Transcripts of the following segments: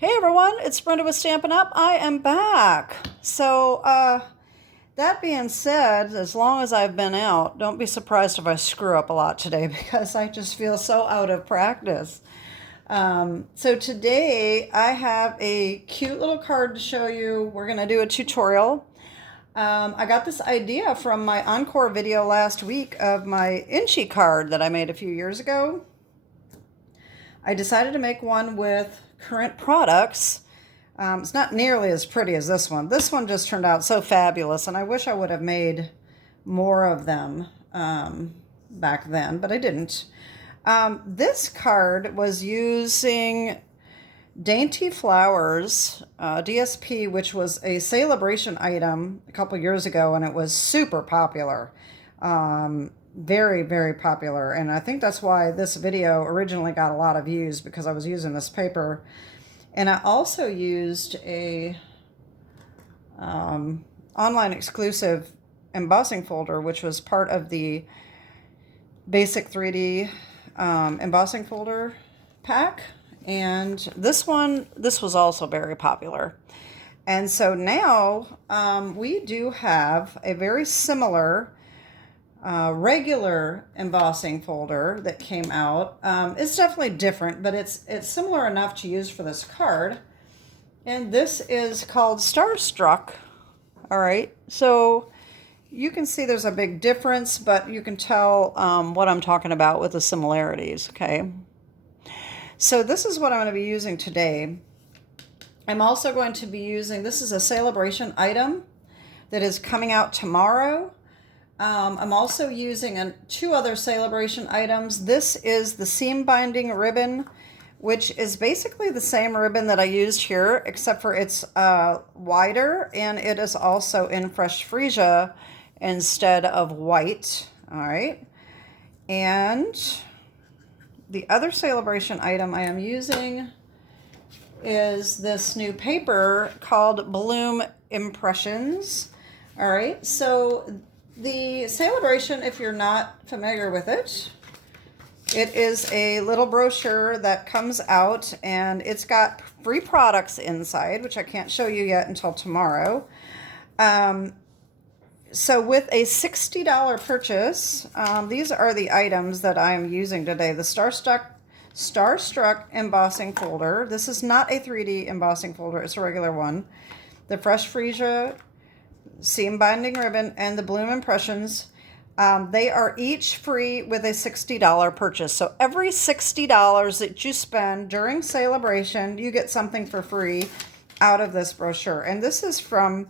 Hey everyone, it's Brenda with Stampin' Up. I am back. That being said, as long as I've been out, don't be surprised if I screw up a lot today because I just feel so out of practice. So today I have a cute little card to show you. We're going to do a tutorial. I got this idea from my Encore video last week of my Inchie card that I made a few years ago. I decided to make one with current products. It's not nearly as pretty as this one. This one just turned out so fabulous, and I wish I would have made more of them back then, but I didn't. This card was using Dainty Flowers DSP, which was a celebration item a couple years ago, and it was super popular. Very, very popular. And I think that's why this video originally got a lot of views, because I was using this paper. And I also used a online exclusive embossing folder, which was part of the basic 3D embossing folder pack. And this was also very popular. And so now we do have a very similar regular embossing folder that came out. It's definitely different, but it's similar enough to use for this card. And this is called Starstruck. All right, so you can see there's a big difference, but you can tell what I'm talking about with the similarities, okay? So this is what I'm going to be using today. I'm also going to be using, this is a celebration item that is coming out tomorrow. I'm also using two other celebration items. This is the seam binding ribbon, which is basically the same ribbon that I used here, except for it's wider, and it is also in fresh freesia instead of white. All right. And the other celebration item I am using is this new paper called Bloom Impressions. All right. So the celebration, if you're not familiar with it, it is a little brochure that comes out, and it's got free products inside, which I can't show you yet until tomorrow. So with a $60 purchase, these are the items that I am using today. The Starstruck Embossing Folder. This is not a 3D embossing folder. It's a regular one. The Fresh Freesia seam binding ribbon, and the Bloom Impressions. They are each free with a $60 purchase. So every $60 that you spend during celebration, you get something for free out of this brochure. And this is from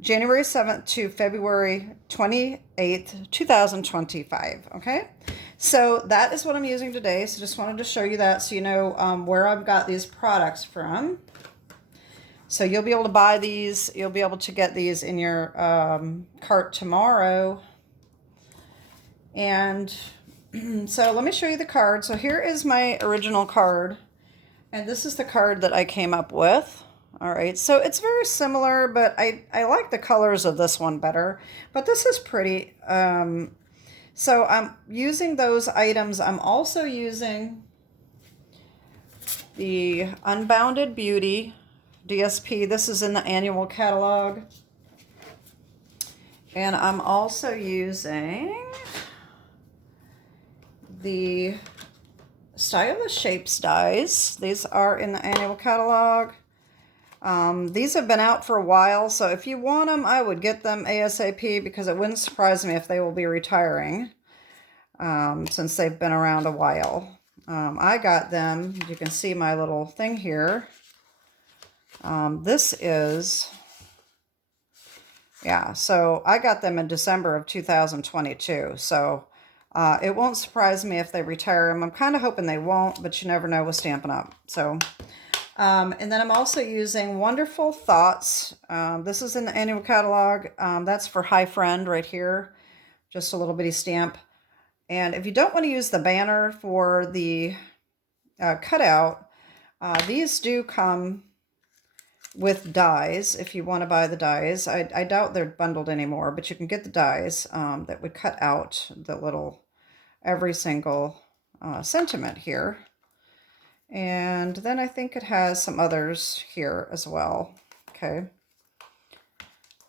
January 7th to February 28th, 2025. Okay, so that is what I'm using today. So just wanted to show you that so you know where I've got these products from. So you'll be able to buy these. You'll be able to get these in your cart tomorrow. And so let me show you the card. So here is my original card. And this is the card that I came up with. All right. So it's very similar, but I like the colors of this one better. But this is pretty. So I'm using those items. I'm also using the Unbounded Beauty DSP. This is in the annual catalog. And I'm also using the Stylish Shapes dies. These are in the annual catalog. These have been out for a while, so if you want them, I would get them ASAP, because it wouldn't surprise me if they will be retiring since they've been around a while. I got them. You can see my little thing here. This is, yeah, so I got them in December of 2022. So it won't surprise me if they retire them. I'm kind of hoping they won't, but you never know with Stampin' Up. So, and then I'm also using Wonderful Thoughts. This is in the annual catalog. That's for Hi Friend right here. Just a little bitty stamp. And if you don't want to use the banner for the cutout, these do come with dies if you want to buy the dies. I doubt they're bundled anymore, but you can get the dies that would cut out the little every single sentiment here. And then I think it has some others here as well. Okay.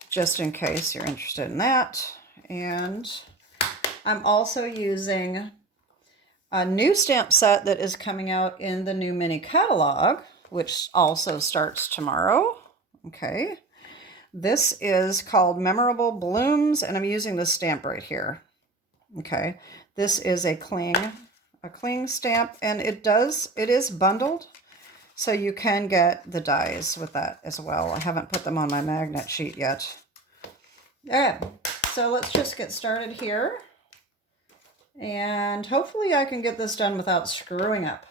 Just in case you're interested in that. And I'm also using a new stamp set that is coming out in the new mini catalog, which also starts tomorrow. Okay. This is called Memorable Blooms, and I'm using this stamp right here. Okay. This is a cling stamp, and it is bundled, so you can get the dies with that as well. I haven't put them on my magnet sheet yet. Yeah, so let's just get started here. And hopefully I can get this done without screwing up.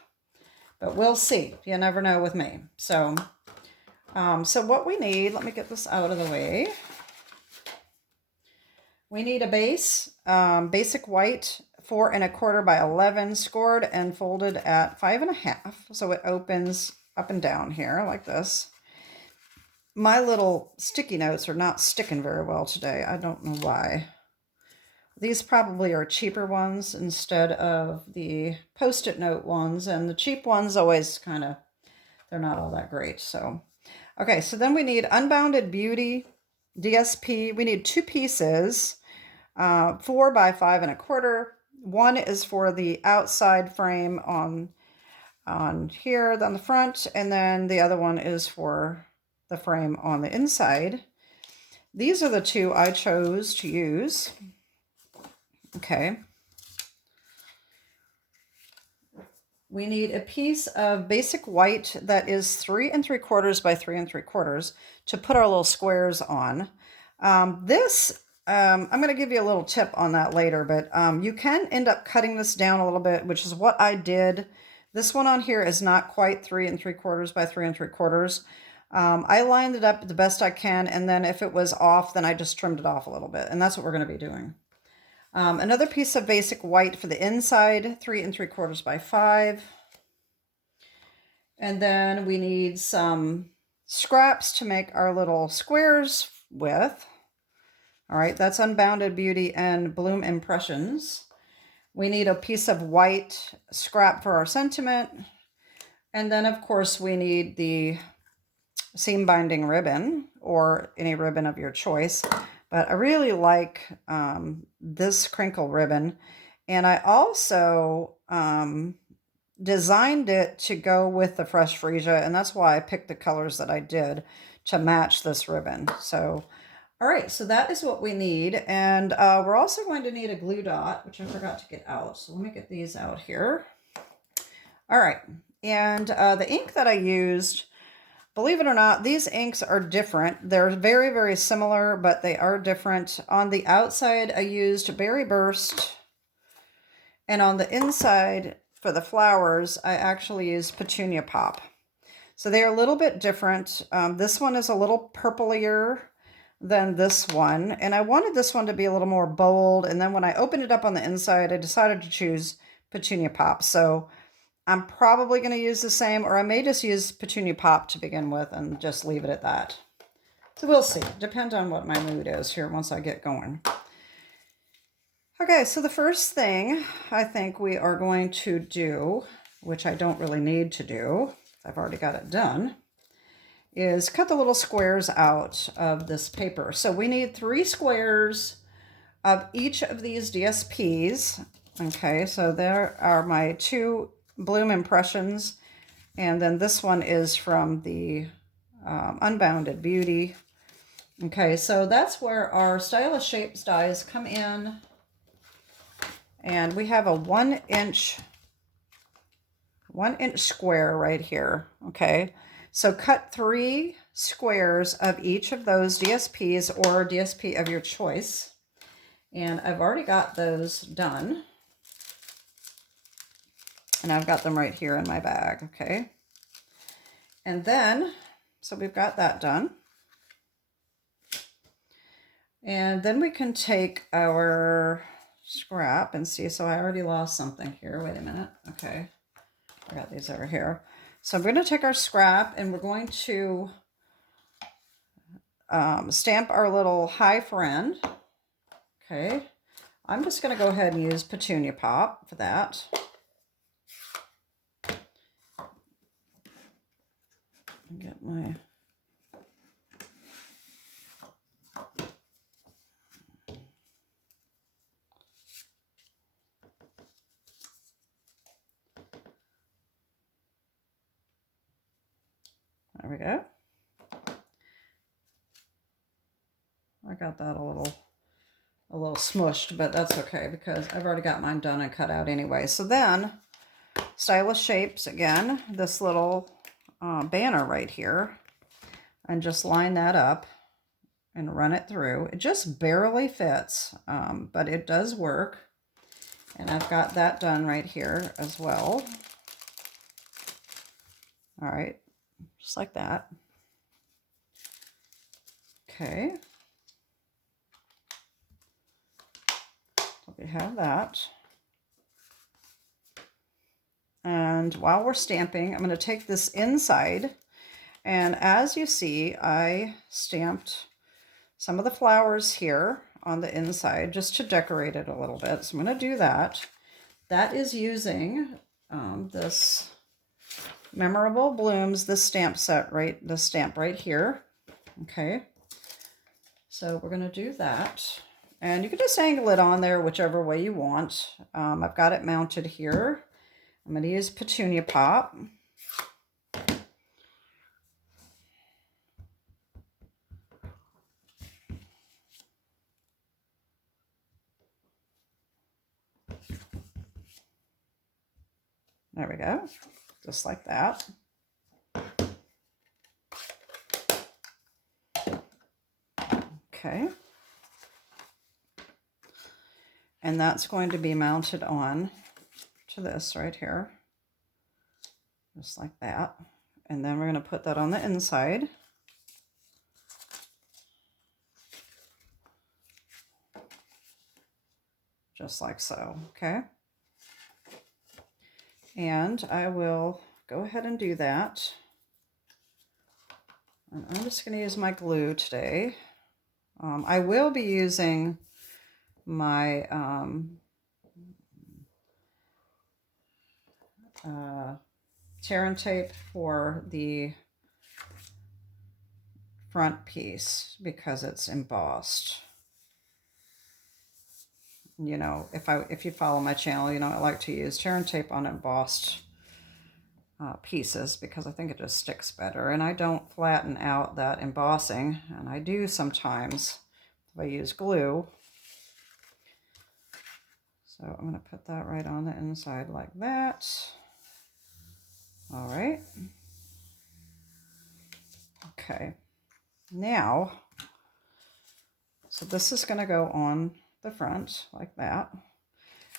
But we'll see. You never know with me. So what we need, let me get this out of the way. We need a base, basic white, 4 1/4 by 11, scored and folded at 5 1/2. So it opens up and down here like this. My little sticky notes are not sticking very well today. I don't know why. These probably are cheaper ones instead of the Post-it note ones. And the cheap ones always kind of, they're not all that great. So, okay, so then we need Unbounded Beauty DSP. We need 2 pieces, 4 by 5 1/4. One is for the outside frame on here on the front, and then the other one is for the frame on the inside. These are the 2 I chose to use. Okay. We need a piece of basic white that is 3 3/4 by 3 3/4 to put our little squares on. I'm going to give you a little tip on that later, but you can end up cutting this down a little bit, which is what I did. This one on here is not quite 3 3/4 by 3 3/4. I lined it up the best I can, and then if it was off, then I just trimmed it off a little bit, and that's what we're going to be doing. Another piece of basic white for the inside, 3 3/4 by 5. And then we need some scraps to make our little squares with. All right, that's Unbounded Beauty and Bloom Impressions. We need a piece of white scrap for our sentiment. And then, of course, we need the seam binding ribbon or any ribbon of your choice. But I really like this crinkle ribbon. And I also designed it to go with the Fresh Freesia. And that's why I picked the colors that I did to match this ribbon. So, all right, so that is what we need. And we're also going to need a glue dot, which I forgot to get out. So let me get these out here. All right, and the ink that I used, believe it or not, these inks are different. They're very, very similar, but they are different. On the outside, I used Berry Burst. And on the inside, for the flowers, I actually used Petunia Pop. So they're a little bit different. This one is a little purplier than this one. And I wanted this one to be a little more bold. And then when I opened it up on the inside, I decided to choose Petunia Pop. So I'm probably going to use the same, or I may just use Petunia Pop to begin with and just leave it at that. So we'll see. Depends on what my mood is here once I get going. Okay, so the first thing I think we are going to do, which I don't really need to do, I've already got it done, is cut the little squares out of this paper. So we need 3 squares of each of these DSPs. Okay, so there are my 2 Bloom Impressions, and then this one is from the Unbounded Beauty. Okay, so that's where our Stylish Shapes dies come in, and we have a 1 inch square right here. Okay, so cut 3 squares of each of those DSPs or DSP of your choice, and I've already got those done. And I've got them right here in my bag, okay? And then, so we've got that done. And then we can take our scrap and see. So I already lost something here. Wait a minute. Okay. I got these over here. So I'm going to take our scrap and we're going to stamp our little hi friend. Okay. I'm just going to go ahead and use Petunia Pop for that. Get my... There we go. I got that a little smushed, but that's okay because I've already got mine done and cut out anyway. So then, Stylish Shapes again, this little banner right here, and just line that up and run it through. It just barely fits, but it does work. And I've got that done right here as well. All right, just like that. Okay. So we have that. And while we're stamping, I'm going to take this inside. And as you see, I stamped some of the flowers here on the inside just to decorate it a little bit. So I'm going to do that. That is using this Memorable Blooms, this stamp set, this stamp right here. Okay. So we're going to do that. And you can just angle it on there whichever way you want. I've got it mounted here. I'm going to use Petunia Pop. There we go. Just like that. Okay. And that's going to be mounted on to this right here. Just like that. And then we're going to put that on the inside. Just like so, okay? And I will go ahead and do that. And I'm just going to use my glue today. I will be using my tear and tape for the front piece because it's embossed. You know, if you follow my channel, you know I like to use tear and tape on embossed pieces because I think it just sticks better, and I don't flatten out that embossing, and I do sometimes if I use glue. So I'm going to put that right on the inside like that. All right. Okay. Now, so this is going to go on the front like that.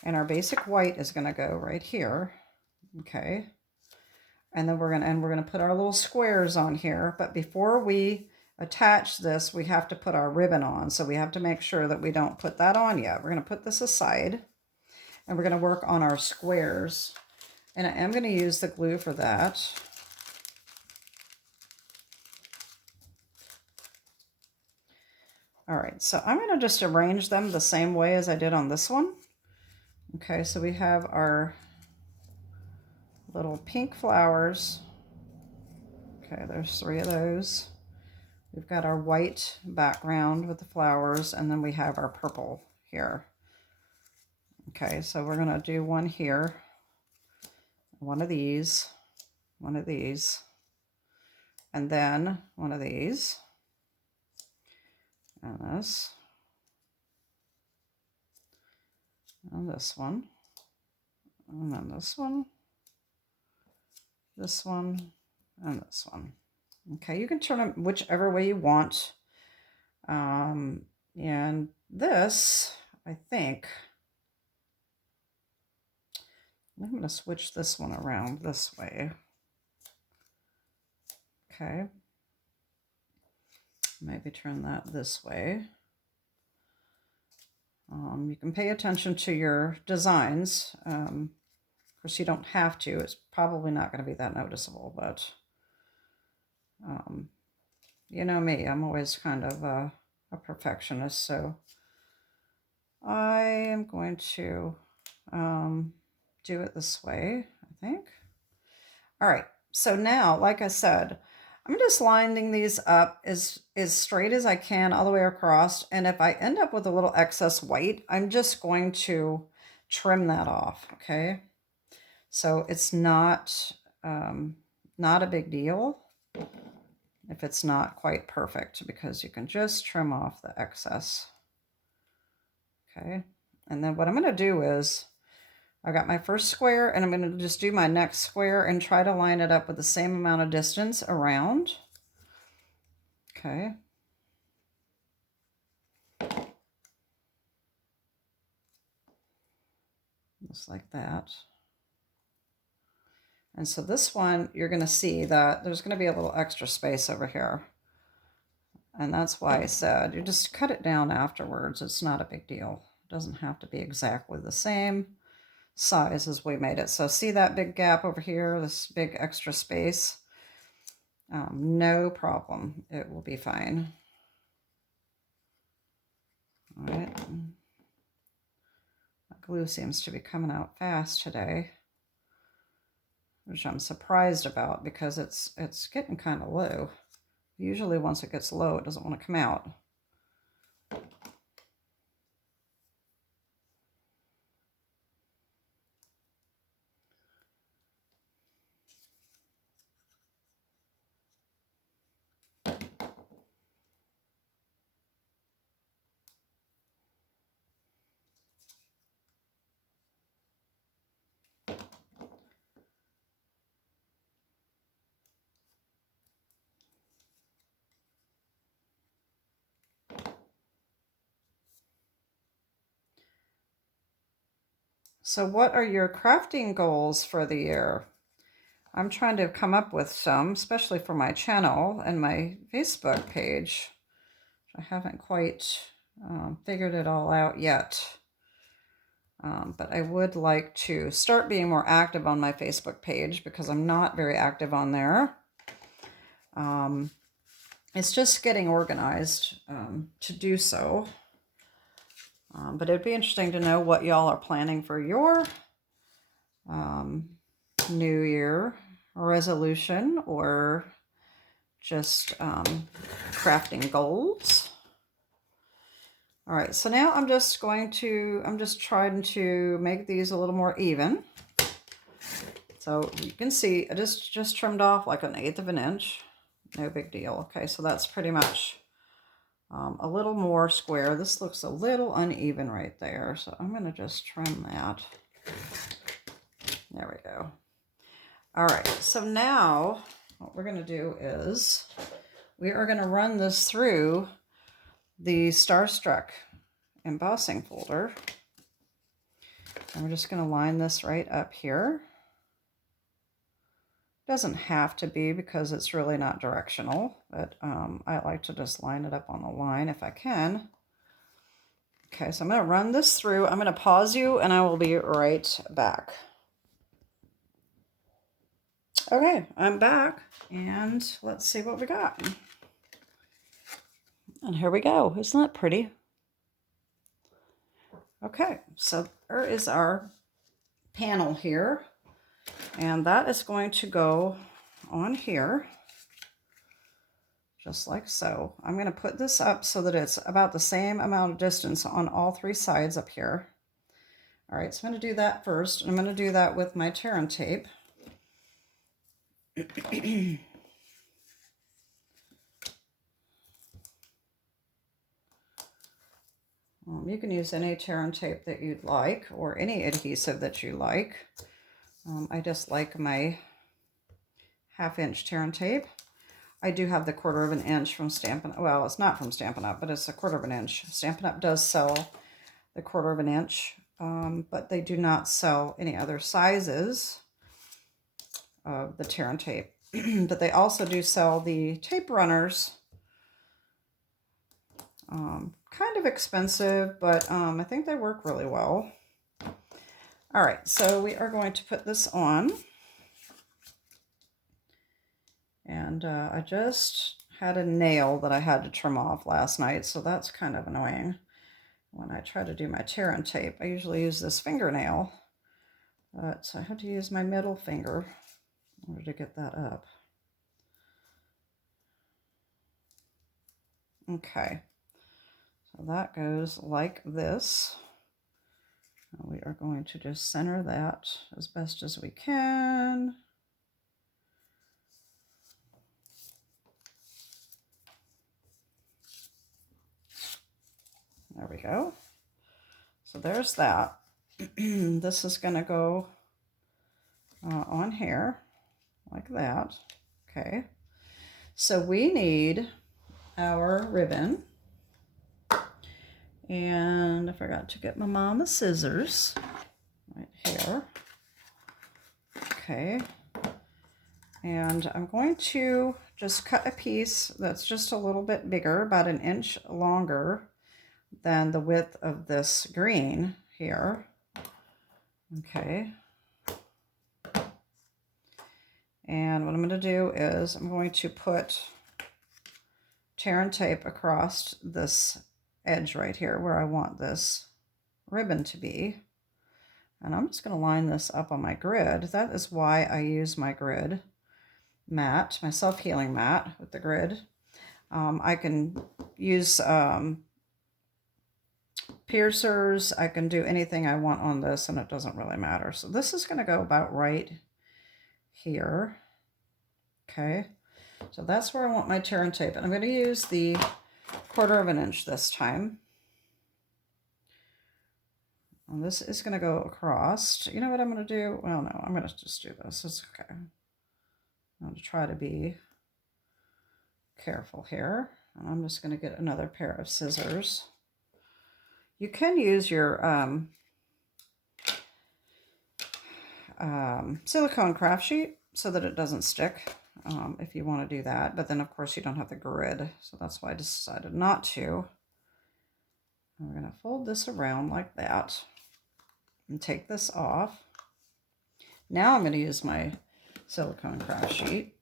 And our basic white is going to go right here. Okay. And then we're going to put our little squares on here. But before we attach this, we have to put our ribbon on. So we have to make sure that we don't put that on yet. We're going to put this aside. And we're going to work on our squares. And I am going to use the glue for that. All right, so I'm going to just arrange them the same way as I did on this one. Okay, so we have our little pink flowers. Okay, there's 3 of those. We've got our white background with the flowers, and then we have our purple here. Okay, so we're going to do one here, one of these, and then one of these, and this, and this one, and then this one, and this one. Okay, you can turn them whichever way you want. And this, I think, I'm going to switch this one around this way. Okay. Maybe turn that this way. You can pay attention to your designs. Of course, you don't have to. It's probably not going to be that noticeable, but you know me, I'm always kind of a perfectionist, so I am going to do it this way, I think. All right, so now, like I said, I'm just lining these up as straight as I can all the way across. And if I end up with a little excess white, I'm just going to trim that off, okay? So it's not a big deal if it's not quite perfect, because you can just trim off the excess. Okay, and then what I'm going to do is I got my first square, and I'm going to just do my next square and try to line it up with the same amount of distance around. Okay. Just like that. And so this one, you're going to see that there's going to be a little extra space over here. And that's why I said you just cut it down afterwards. It's not a big deal. It doesn't have to be exactly the same size as we made it. So see that big gap over here, this big extra space? No problem. It will be fine. All right. My glue seems to be coming out fast today, which I'm surprised about because it's getting kind of low. Usually once it gets low, it doesn't want to come out. So what are your crafting goals for the year? I'm trying to come up with some, especially for my channel and my Facebook page. I haven't quite figured it all out yet. But I would like to start being more active on my Facebook page because I'm not very active on there. It's just getting organized to do so. But it'd be interesting to know what y'all are planning for your New Year resolution or just crafting goals. All right, so now I'm just trying to make these a little more even. So you can see I just trimmed off like 1/8 of an inch. No big deal. Okay, so that's pretty much a little more square. This looks a little uneven right there, so I'm going to just trim that. There we go. All right, so now what we're going to do is we are going to run this through the Starstruck Embossing Folder. And we're just going to line this right up here. Doesn't have to be because it's really not directional, but I like to just line it up on the line if I can. Okay, so I'm going to run this through. I'm going to pause you and I will be right back. Okay, I'm back and let's see what we got. And here we go. Isn't that pretty? Okay, so there is our panel here, and that is going to go on here, just like so. I'm going to put this up so that it's about the same amount of distance on all 3 sides up here. All right, so I'm going to do that first, and I'm going to do that with my tear and tape. You can use any tear and tape that you'd like, or any adhesive that you like. I just like my 1/2 inch tear and tape. I do have the 1/4 of an inch from Stampin' Up. Well, it's not from Stampin' Up, but it's a 1/4 of an inch. Stampin' Up does sell the 1/4 of an inch, but they do not sell any other sizes of the tear and tape. But they also do sell the tape runners. Kind of expensive, but I think they work really well. All right, so we are going to put this on. And I just had a nail that I had to trim off last night, so that's kind of annoying. When I try to do my tear and tape, I usually use this fingernail, but I had to use my middle finger in order to get that up. Okay, so that goes like this. We are going to just center that as best as we can. There we go. So there's that. This is going to go on here like that. Okay. So we need our ribbon. And I forgot to get my mama scissors right here. Okay. And I'm going to just cut a piece that's just a little bit bigger, about 1 inch longer than the width of this green here. Okay. And what I'm going to do is I'm going to put tear and tape across this edge right here where I want this ribbon to be. And I'm just going to line this up on my grid. That is why I use my grid mat, my self-healing mat with the grid. I can use piercers. I can do anything I want on this and it doesn't really matter. So this is going to go about right here. Okay, so that's where I want my tear and tape. And I'm going to use the 1/4 inch this time. And this is going to go across. You know what I'm going to do? Well, no, I'm going to just do this. It's okay. I'm going to try to be careful here. And I'm just going to get another pair of scissors. You can use your silicone craft sheet so that it doesn't stick if you want to do that. But then, of course, you don't have the grid. So that's why I decided not to. And we're going to fold this around like that and take this off. Now I'm going to use my silicone craft sheet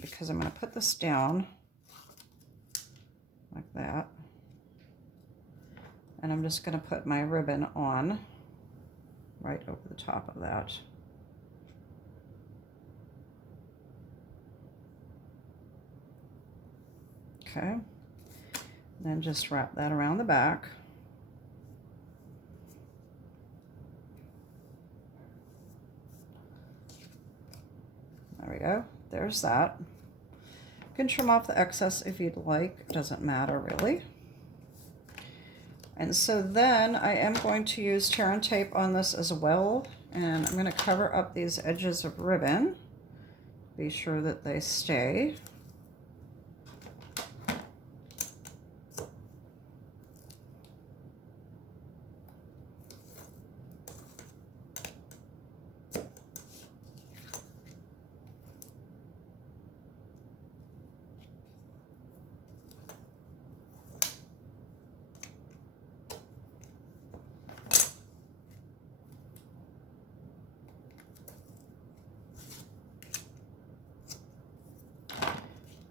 because I'm going to put this down like that. And I'm just going to put my ribbon on right over the top of that. Okay. Then just wrap that around the back. There we go. There's that. You can trim off the excess if you'd like. It doesn't matter really. And so then I am going to use tear and tape on this as well. And I'm going to cover up these edges of ribbon. Be sure that they stay.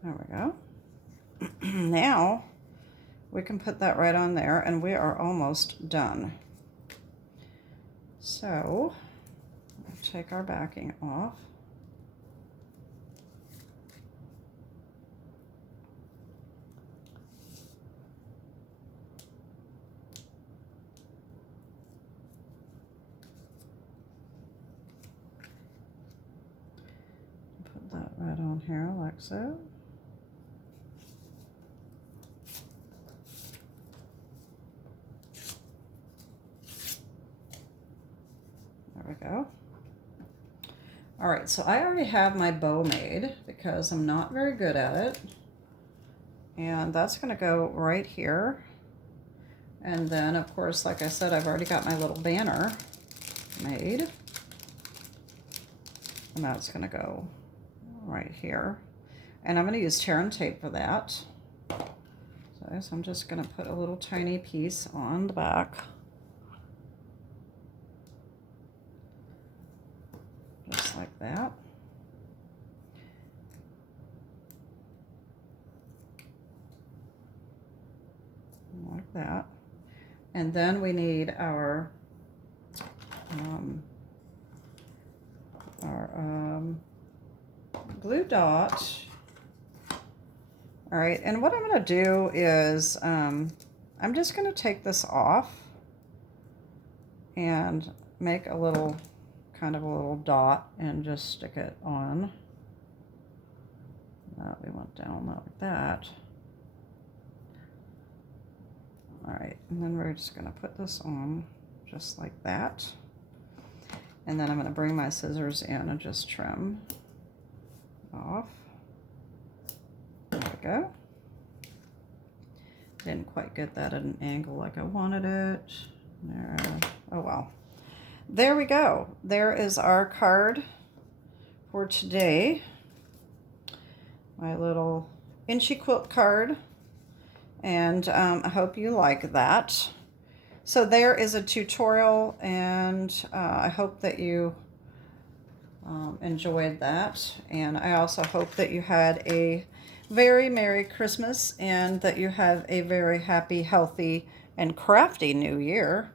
There we go. Now we can put that right on there and we are almost done. So I'll take our backing off. Put that right on here like so. There we go. All right, so I already have my bow made because I'm not very good at it. And that's going to go right here. And then, of course, like I said, I've already got my little banner made. And that's going to go right here. And I'm going to use tear and tape for that. So I'm just going to put a little tiny piece on the back. Just like that. Like that. And then we need our glue dot. All right, and what I'm going to do is I'm just going to take this off and make a little, kind of a little dot and just stick it on. We went down like that. All right, and then we're just going to put this on just like that. And then I'm going to bring my scissors in and just trim off. There we go. Didn't quite get that at an angle like I wanted it. There. Oh well. There we go. There is our card for today. My little Inchie quilt card. And I hope you like that. So there is a tutorial, and I hope that you enjoyed that. And I also hope that you had a very Merry Christmas and that you have a very happy, healthy, and crafty New Year.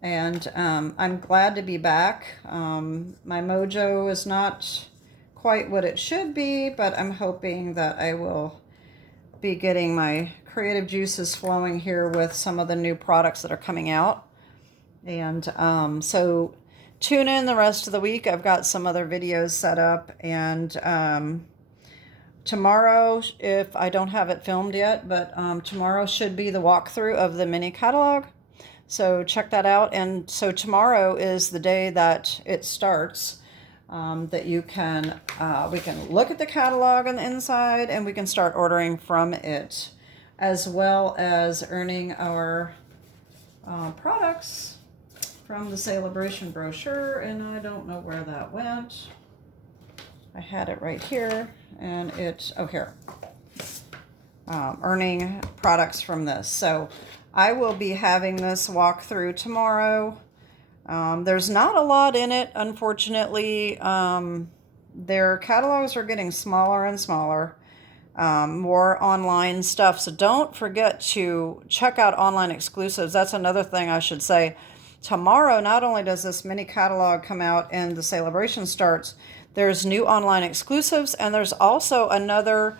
And I'm glad to be back. My mojo is not quite what it should be, but I'm hoping that I will be getting my creative juices flowing here with some of the new products that are coming out. And so tune in the rest of the week. I've got some other videos set up, and tomorrow, if I don't have it filmed yet, but tomorrow should be the walkthrough of the mini catalog. So check that out. And so tomorrow is the day that it starts, that you can, we can look at the catalog on the inside and we can start ordering from it, as well as earning our products from the celebration brochure. And I don't know where that went. I had it right here, and it's, oh, here. Earning products from this. So I will be having this walkthrough tomorrow. There's not a lot in it, unfortunately. Their catalogs are getting smaller and smaller. More online stuff. So don't forget to check out online exclusives. That's another thing I should say. Tomorrow, not only does this mini catalog come out and the celebration starts, there's new online exclusives, and there's also another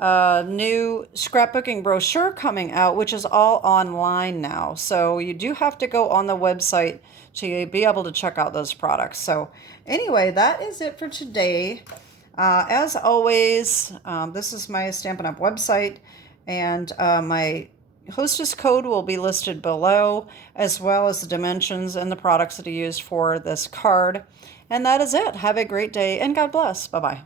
new scrapbooking brochure coming out, which is all online now. So you do have to go on the website to be able to check out those products. So anyway, that is it for today. As always, this is my Stampin' Up! Website, and my Hostess Code will be listed below, as well as the dimensions and the products that I used for this card. And that is it. Have a great day, and God bless. Bye-bye.